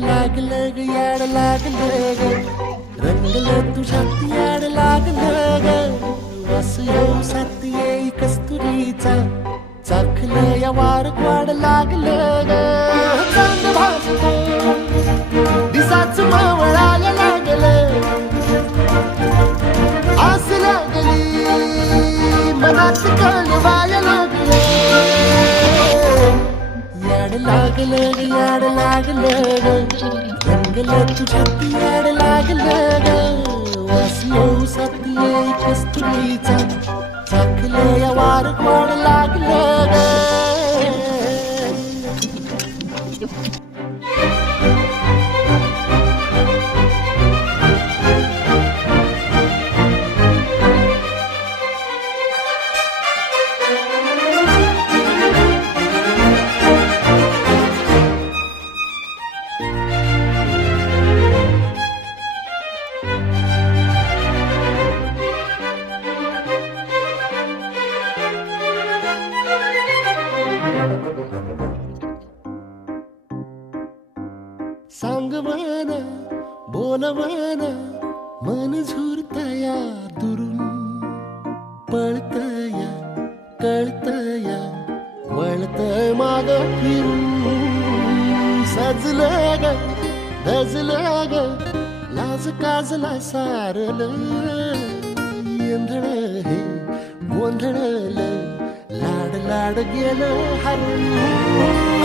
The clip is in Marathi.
लागलं ग याड लागलं ग रंगलं तुझ्यात याड लागलं ग वास येऊ साथ येई कस्तुरीचा चाखलं या वार वाड लागलं ग चांद भासलं दिसाच मावळायला लागलं आस लागली मनात कळवायला लागलं याड लागलं ग याड लागलं ग रंगलं तुझ्यात याड लागलं ग वास येऊ साथ येई कस्तुरीचा चाखलं या वार वाड लागलं ग सांगवान बोलवान मन झुरतया दुरून पळतया कळतया वळतय माग फिरून सजलं ग धजलं ग लाज काजला सारलं येंधळ हे गोंधळलं लाड लाड गेलं हरून